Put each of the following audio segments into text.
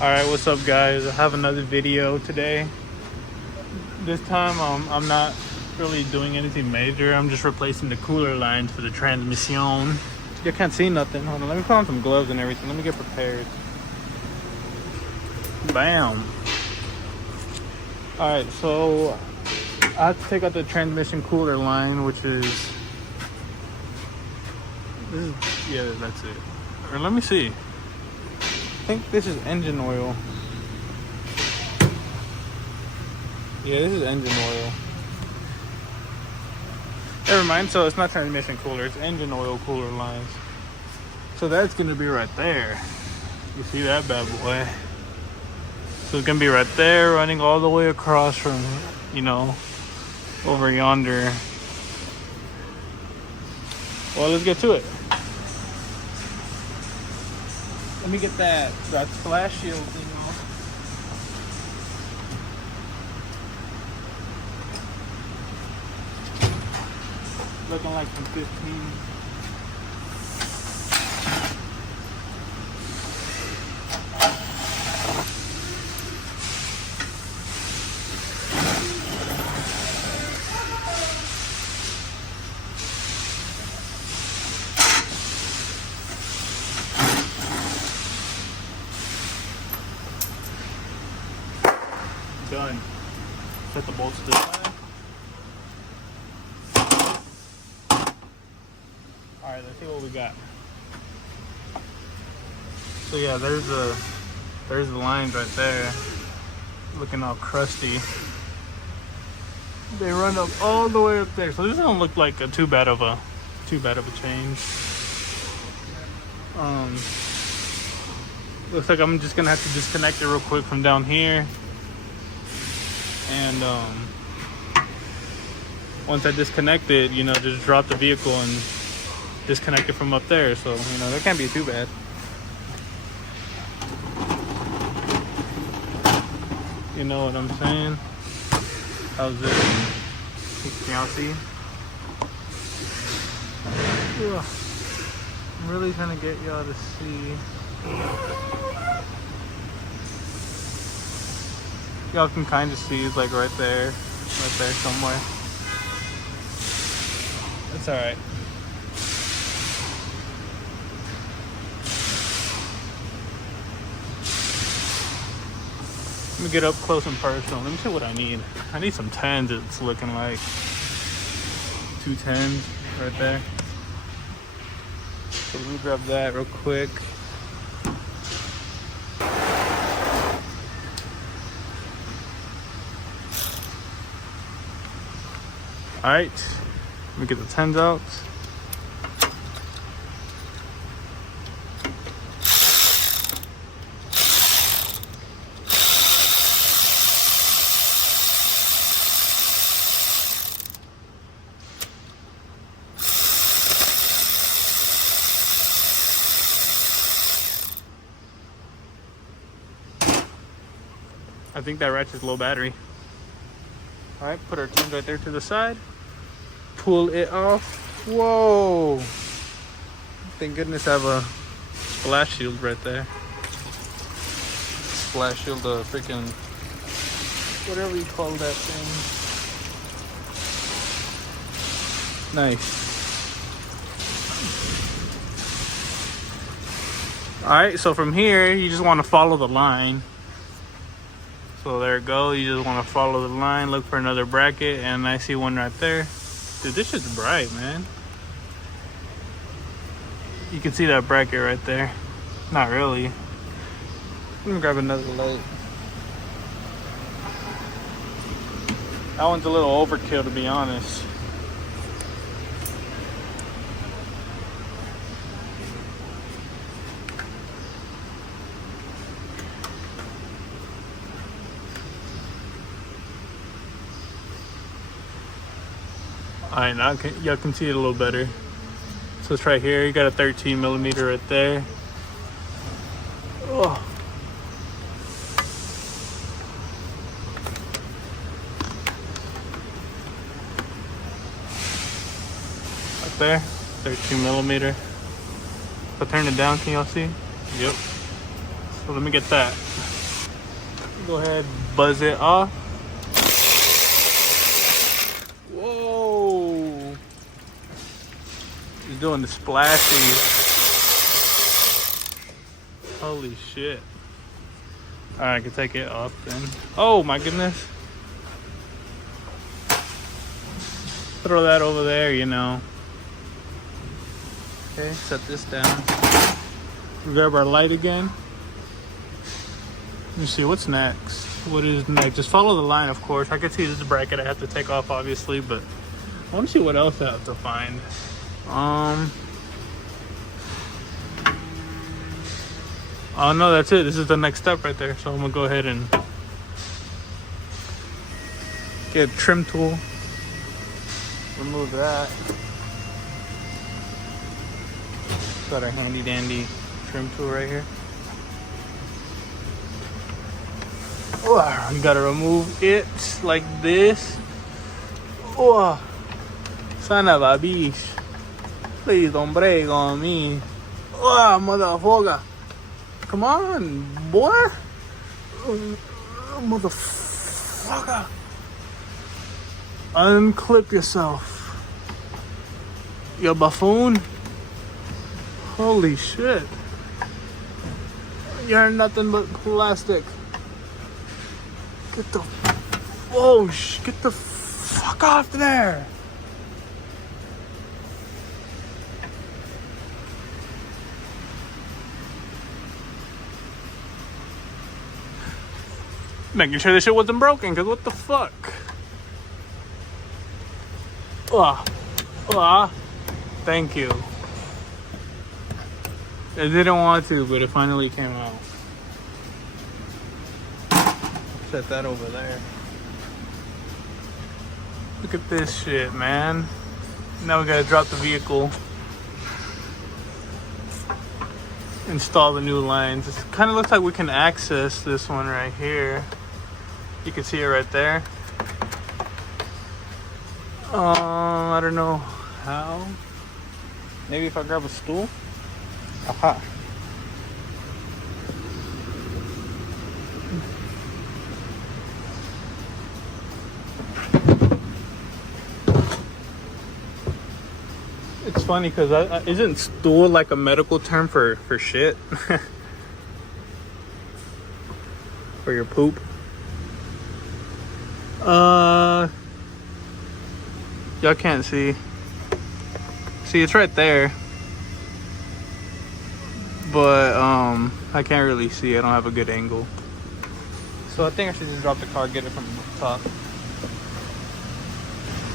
Alright, what's up guys? I have another video today. This time I'm not really doing anything major. I'm just replacing the cooler lines for the transmission. You can't see nothing. Hold on, let me put on some gloves and everything. Let me get prepared. Bam. Alright, so I have to take out the transmission cooler line, which is this is, yeah, that's it. Or let me see. I think this is engine oil. Yeah, this is engine oil. Never mind, so it's not transmission cooler, it's engine oil cooler lines. So that's gonna be right there. You see that bad boy? So it's gonna be right there, running all the way across from, you know, over yonder. Well, let's get to it. Let me get that splash shield thing off. Looking like some 15. Done. Set the bolts to the side. Alright, let's see what we got. So yeah, there's the lines right there. Looking all crusty. They run up all the way up there. So this doesn't look like too bad of a change. Looks like I'm just gonna have to disconnect it real quick from down here. And once I disconnect it, you know, just drop the vehicle and disconnect it from up there. So, you know, that can't be too bad. You know what I'm saying? How's this? Can y'all see? Ugh. I'm really trying to get y'all to see. Y'all can kind of see it's like right there somewhere. It's all right. Let me get up close and personal. Let me see what I need. I need some 10s. It's looking like 2 10s right there. So let me grab that real quick. All right, let me get the 10s out. I think that ratchet's low battery. All right, put our 10s right there to the side. Pull it off. Whoa! Thank goodness I have a splash shield right there. Splash shield, freaking whatever you call that thing. Nice. All right, so from here you just want to follow the line. So there it goes. You just want to follow the line, look for another bracket, and I see one right there. Dude, this shit's bright, man. You can see that bracket right there. Not really. Let me grab another light. That one's a little overkill, to be honest. Alright, now y'all can see it a little better. So it's right here. You got a 13 millimeter right there. Oh. Right there, 13 millimeter. If I turn it down, can y'all see? Yep. So let me get that. Go ahead, buzz it off. Whoa! He's doing the splashies. Holy shit. Alright, I can take it off then. Oh my goodness. Throw that over there, you know. Okay, set this down. Grab our light again. Let me see what's next. What is next? Just follow the line, of course. I can see this bracket I have to take off, obviously, but I want to see what else I have to find. Oh no, that's it. This is the next step right there. So I'm gonna go ahead and get a trim tool. Remove that. Got a handy dandy trim tool right here. Oh, you gotta remove it like this. Oh, son of a bitch. Please don't break on me. Oh, motherfucker. Come on, boy. Motherfucker. Unclip yourself. You buffoon. Holy shit. You're nothing but plastic. Get the... Oh, get the fuck off there. Making sure this shit wasn't broken, because what the fuck? Thank you. I didn't want to, but it finally came out. Set that over there. Look at this shit, man. Now we gotta drop the vehicle. Install the new lines. It kind of looks like we can access this one right here. You can see it right there. I don't know how. Maybe if I grab a stool. Aha. It's funny because isn't stool like a medical term for shit? For your poop? Y'all can't see. See, it's right there. But I can't really see. I don't have a good angle. So I think I should just drop the car, get it from the top.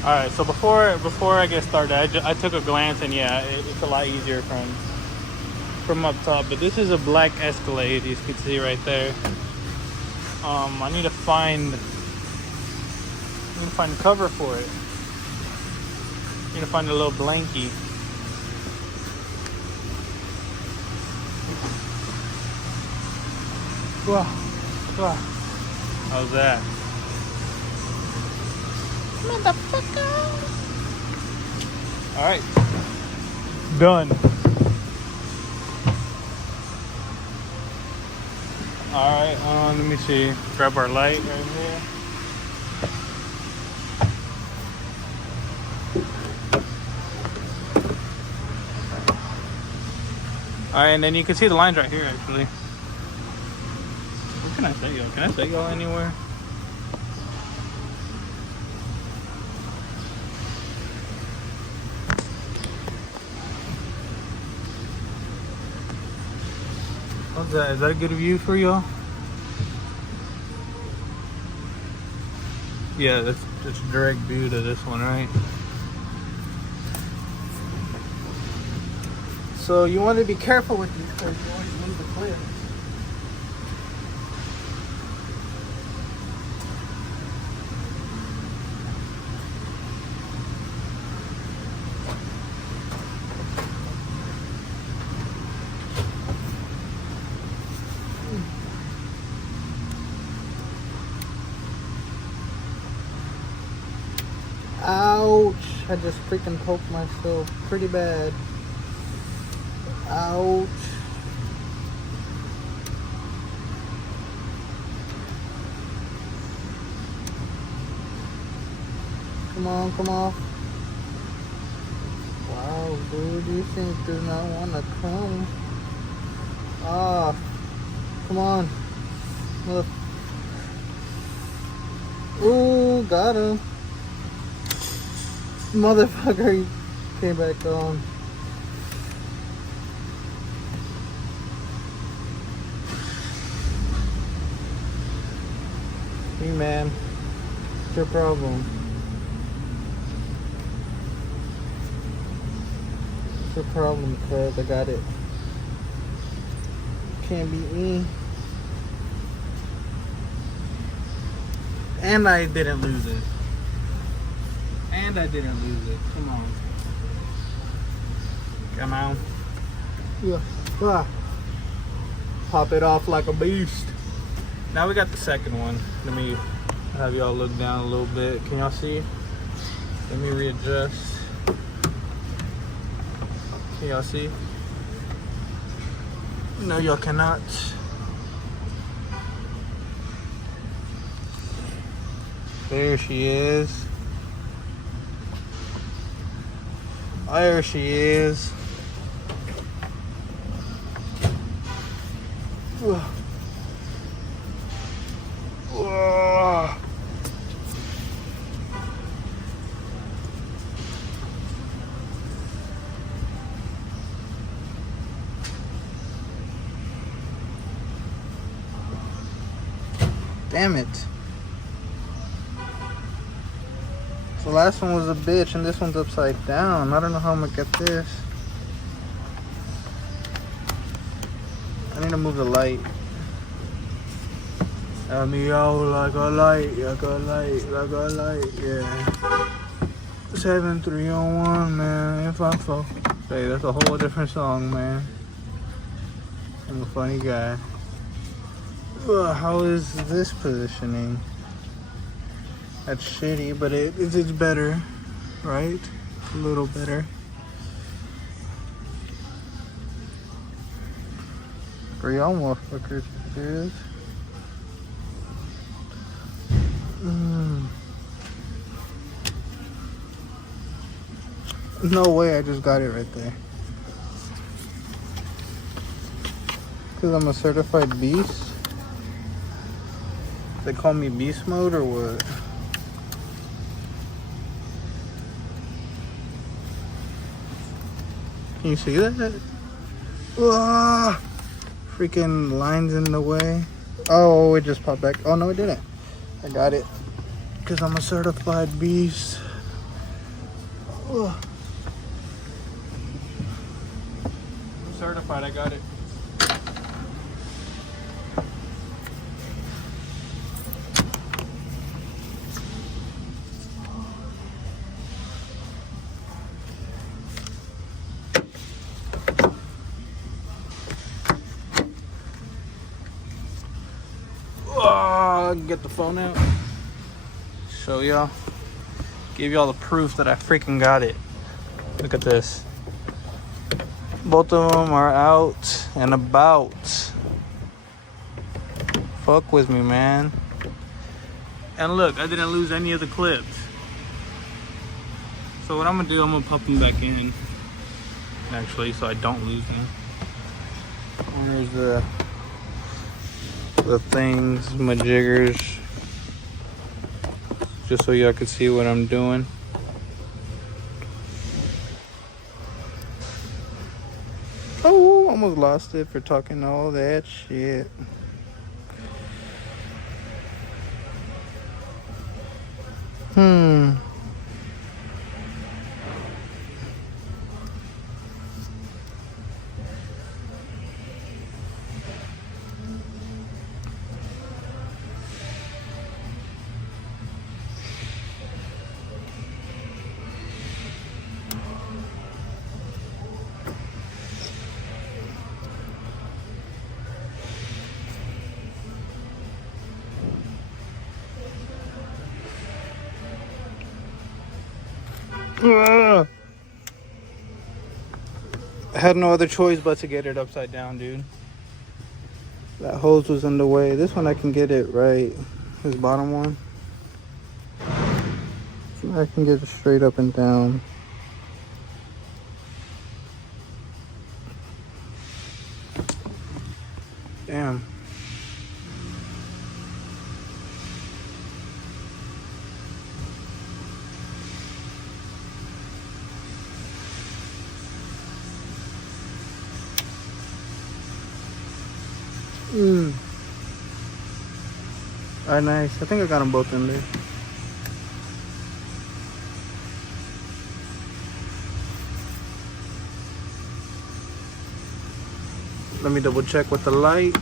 Alright, so before I get started, I took a glance, and yeah, it's a lot easier from up top. But this is a black Escalade, you can see right there. I need to find a cover for it. I need to find a little blankie. How's that? Motherfucker. Alright. Done. Alright, let me see. Grab our light right here. Alright, and then you can see the lines right here actually. Where can I set y'all? Can I set y'all anywhere? What's that? Is that a good view for y'all? Yeah, that's a direct view to this one, right? So you want to be careful with these because you always move the cliff. Ouch! I just freaking poked myself pretty bad. Ouch. Come on, come on. Wow, dude, this thing does not want to come. Ah, come on. Look. Ooh, got him. Motherfucker, he came back on. Hey man, what's your problem? What's your problem, cuz? I got it. Can't beat me. And I didn't lose it. And I didn't lose it. Come on. Come on. Yeah. Ah. Pop it off like a beast. Now we got the second one. Let me have y'all look down a little bit. Can y'all see? Let me readjust. Can y'all see? No, y'all cannot. There she is. There she is. Ugh. Ugh. Damn it. The last one was a bitch and this one's upside down. I don't know how I'm gonna get this. I need to move the light. Let me out like a light, like a light, like a light, yeah. 7301, man, if I fall. Hey, that's a whole different song, man. I'm a funny guy. Ugh, how is this positioning? That's shitty, but it's better, right? A little better. For y'all motherfuckers, serious? No way, I just got it right there. Cause I'm a certified beast? They call me beast mode or what? Can you see that? Ah, freaking lines in the way. Oh, it just popped back. Oh, no, it didn't. I got it. Because I'm a certified beast. Oh. I'm certified, I got it. Get the phone out, show y'all, give y'all the proof that I freaking got it. Look at this, both of them are out and about. Fuck with me, man. And look, I didn't lose any of the clips. So what I'm gonna do, I'm gonna pop them back in actually, so I don't lose them. And there's the things, my jiggers, just so y'all can see what I'm doing. Oh, almost lost it for talking all that shit. I had no other choice but to get it upside down, dude. That hose was in the way. This one I can get it right. This bottom one. I can get it straight up and down. Damn. Alright, nice. I think I got them both in there. Let me double check with the light.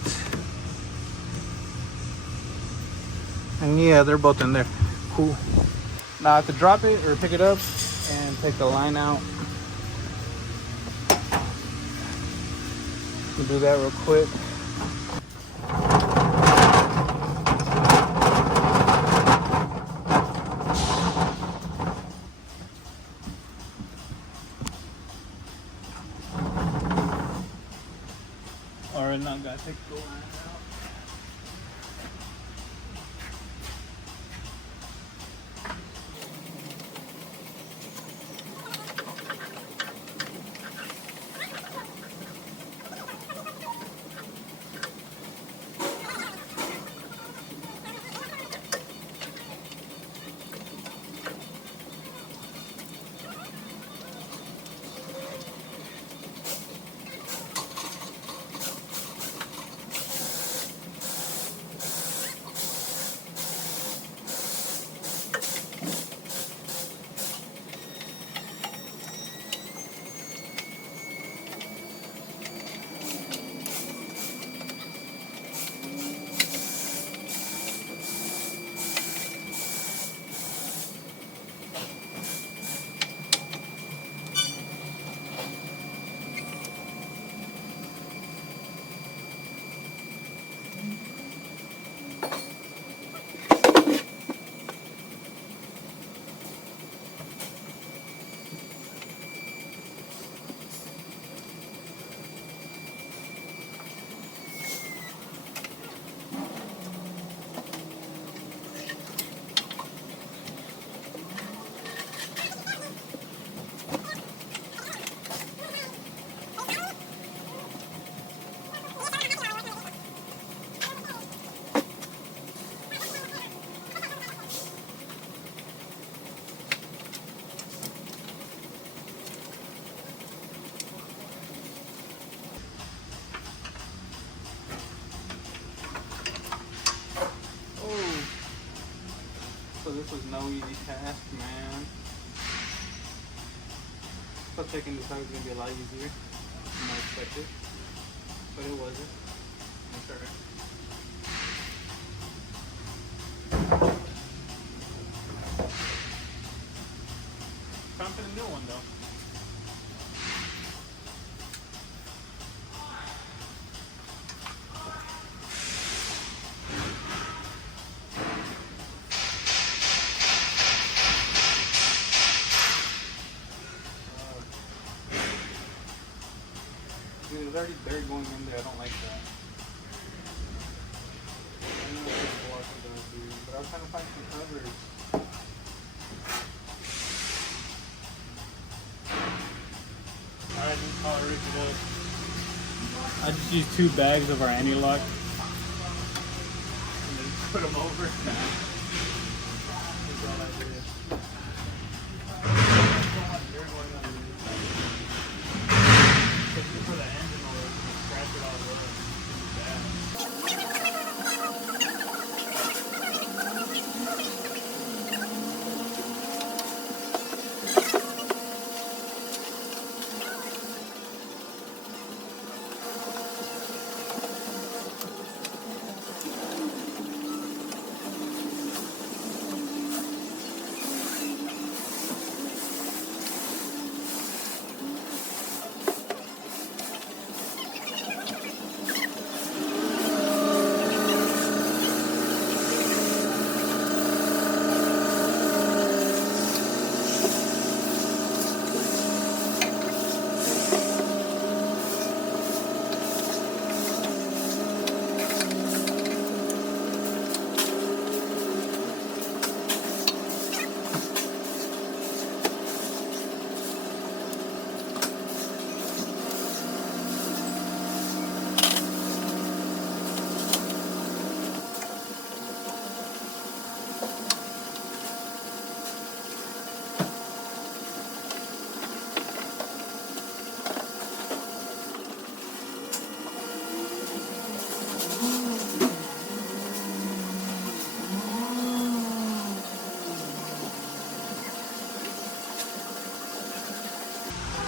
And yeah, they're both in there. Cool. Now I have to drop it or pick it up and take the line out. We'll do that real quick. Alright, now I gotta take the line out. So this was no easy task, man. I thought taking this out was gonna be a lot easier than I expected, but it wasn't. That's alright. Time for the new one though. There's already dirt going in there. I don't like that. I don't know what this block is going to do, but I was trying to find some covers. Alright, this is how I rigged it up. I just used 2 bags of our anti-lock and then put them over. That's all I did. For the engine oil, scratch it all over.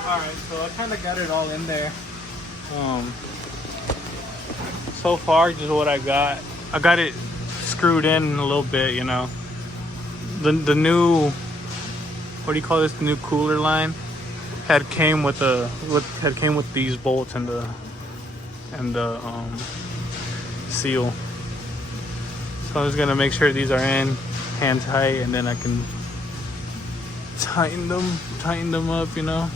Alright, so I kind of got it all in there. So far, just what I got. I got it screwed in a little bit, you know. The new, what do you call this? The new cooler line came with these bolts and the seal. So I'm just gonna make sure these are in hand tight, and then I can tighten them up, you know.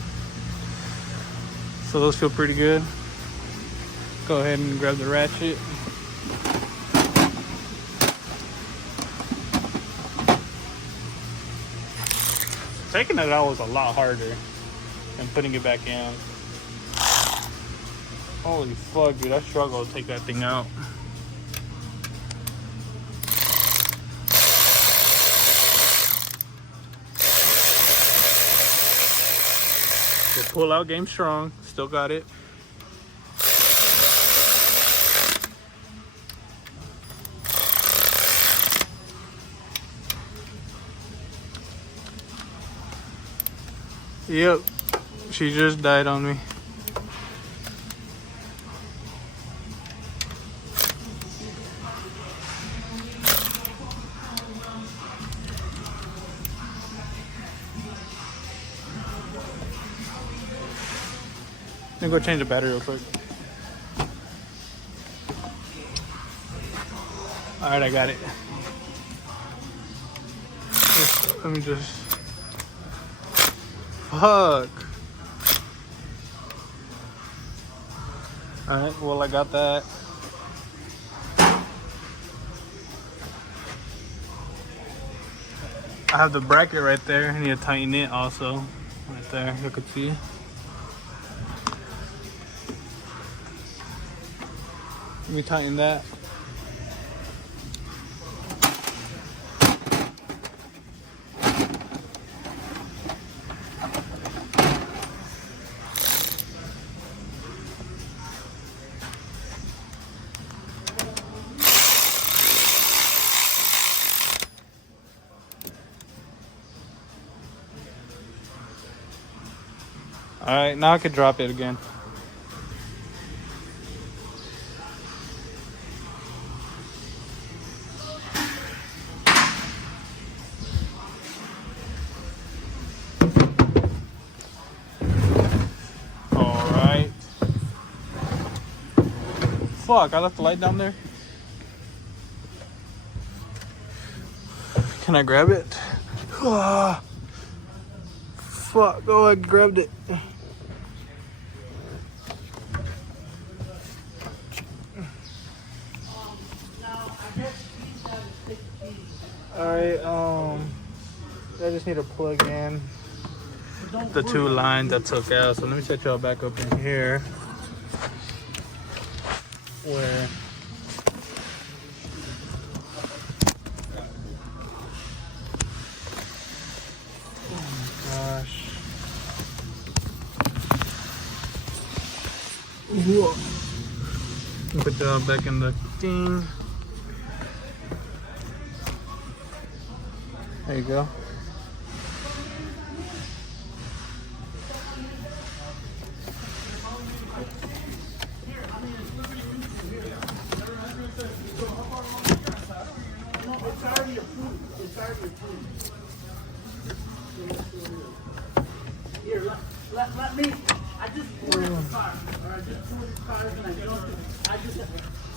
So those feel pretty good. Go ahead and grab the ratchet. Taking it out was a lot harder than putting it back in. Holy fuck, dude, I struggle to take that thing out. The pull out game strong, still got it. Yep, she just died on me. Let me go change the battery real quick. Alright, I got it. Let me just... Fuck. Alright, well, I got that. I have the bracket right there. I need to tighten it also. Right there, you can see. Let me tighten that. All right, now I can drop it again. All right. Fuck, I left the light down there. Can I grab it? Fuck, oh, I grabbed it. Alright, I just need to plug in the two lines I took out. So let me set y'all back up in here. Where put y'all back in the thing. There you go. Here, let me. I just poured the car. Or I just poured the car and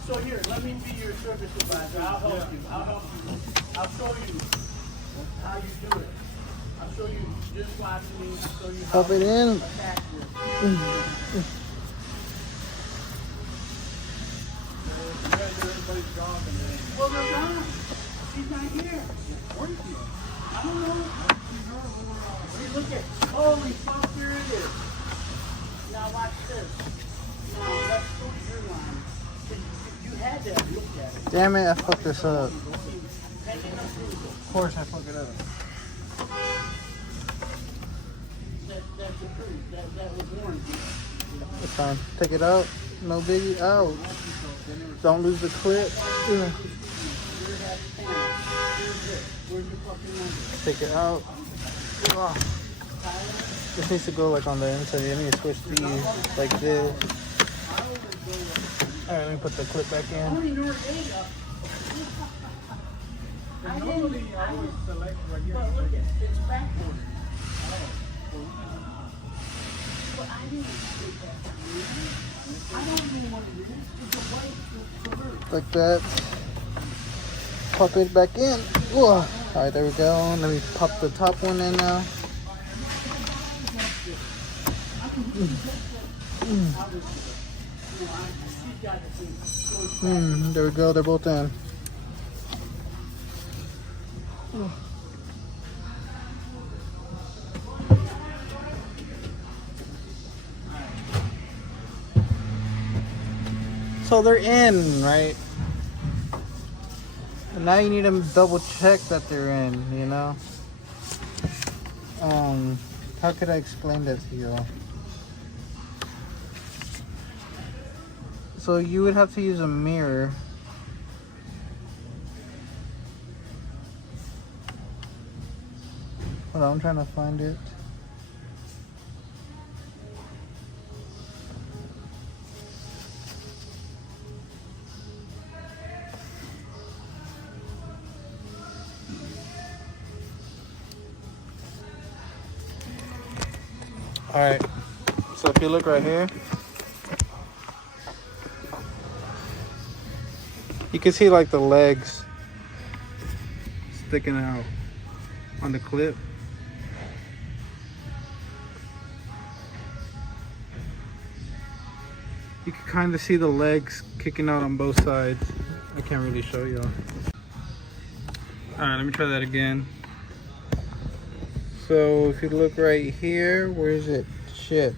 so here, let me be your service advisor. I'll help you. I'll show you how you do it. I'll show you. Just watch me. I'll show you how pop it in. Well, they're gone. She's not here. Where is she? I don't know. Hey, look at. Holy fuck, there it is. Now watch this. Now let's go to your line. You had that. Look at it. Damn it, I fucked this up. Pending approval. Of course I fucked it up. That's approved. That was warranted. It's fine. Take it out. No biggie. Out. Don't lose the clip. Yeah. Where's your fucking number? Take it out. Tyler? This needs to go like on the inside. Let me switch these like this. Alright, let me put the clip back in. Normally I would select right here. But look at it's backward. But I didn't take that. I don't know what it is. It's a white convert. Like that. Pop it back in. Alright, there we go. Let me pop the top one in now. There we go, they're both in. So they're in, right? And now you need to double check that they're in, you know? How could I explain that to you? So you would have to use a mirror. Hold on, I'm trying to find it. Alright, so if you look right here, you can see like the legs sticking out on the clip. You can kind of see the legs kicking out on both sides. I can't really show y'all. Alright, let me try that again. So if you look right here, where is it? Shit.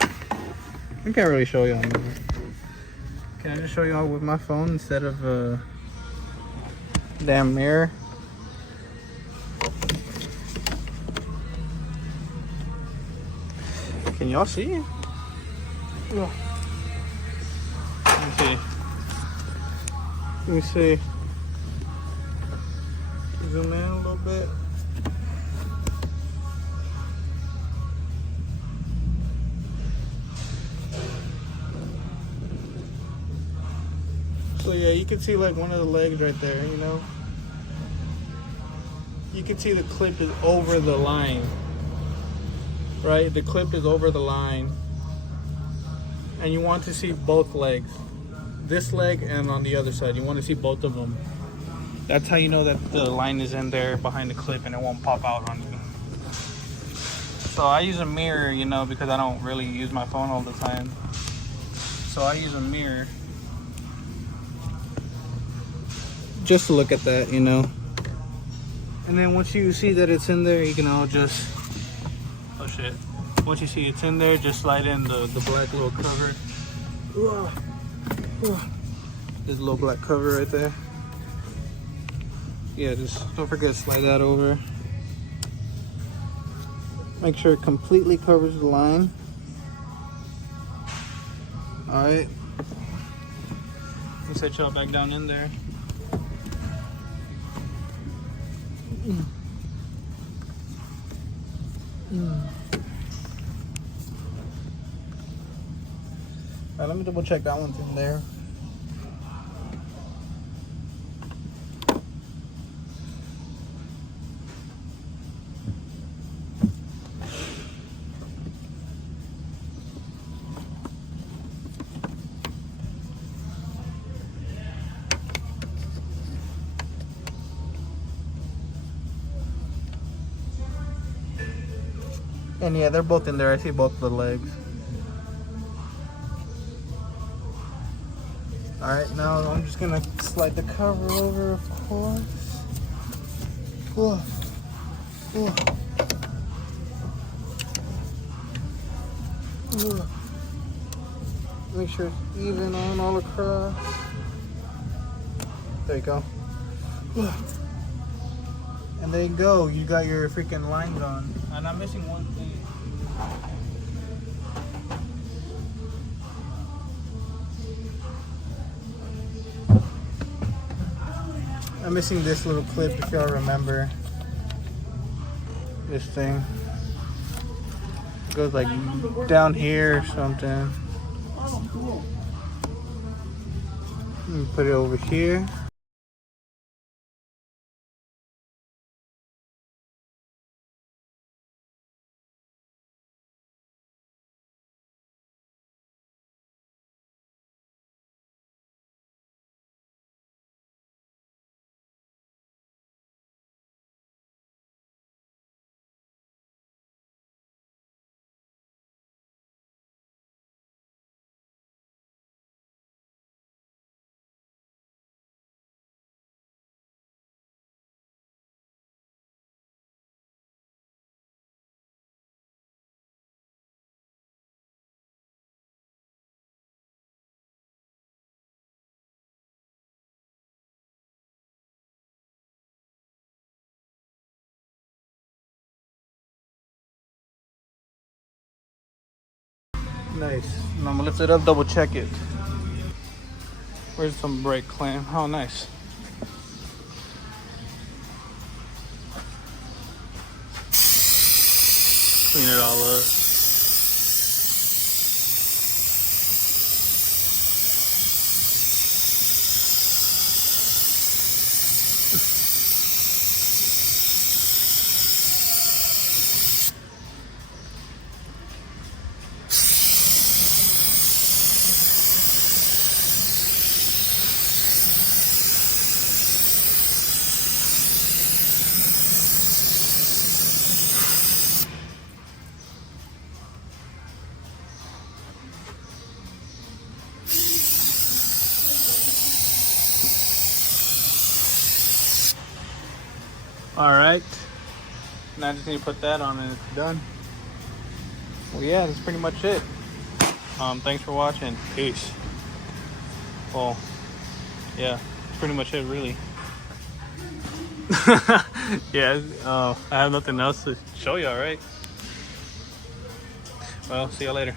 I can't really show y'all. Can I just show y'all with my phone instead of a damn mirror? Can y'all see? Let me see. Let me see. Zoom in a little bit. So yeah, you can see like one of the legs right there, you know? You can see the clip is over the line, right? The clip is over the line. And you want to see both legs. This leg and on the other side, you want to see both of them. That's how you know that the line is in there behind the clip and it won't pop out on you. So I use a mirror, you know, because I don't really use my phone all the time. So I use a mirror. Just to look at that, you know. And then once you see that it's in there, you can all just, oh shit. Once you see it's in there, just slide in the black little cover. This little black cover right there. Yeah, just don't forget to slide that over. Make sure it completely covers the line. Alright. Set y'all back down in there. Alright, let me double check that one's in there. And yeah, they're both in there. I see both the legs. Alright, now I'm just gonna slide the cover over, of course. Make sure it's even on all across. There you go. And there you go. You got your freaking lines on. And I'm missing one thing. I'm missing this little clip, if y'all remember. This thing. Goes like down here or something. Oh, cool. Put it over here. Nice. And I'm gonna lift it up, double check it. Where's some brake clamp? Oh, nice. Clean it all up. All right. Now I just need to put that on and it's done. Well, yeah, that's pretty much it. Thanks for watching. Peace. Well, yeah, that's pretty much it, really. Yeah, I have nothing else to show you, all right? Well, see you later.